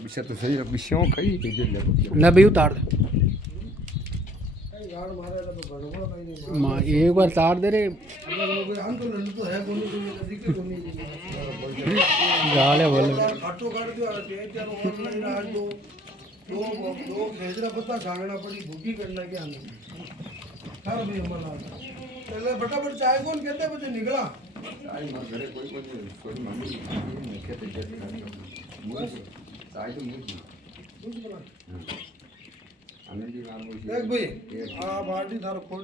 visa तो सही बिशों कई ना भी उतार दे माँ एक बार तार दे रे गाले बोले दो भेजरा पता खाना पड़ी भूखी करना क्या हर भी हमारा पहले फटाफट चाय कौन कहते बजे निकला चाय मार घरे कोई मम्मी नहीं कहते चाय तो मुझे देख भाई आ बाल्टी थारो खोल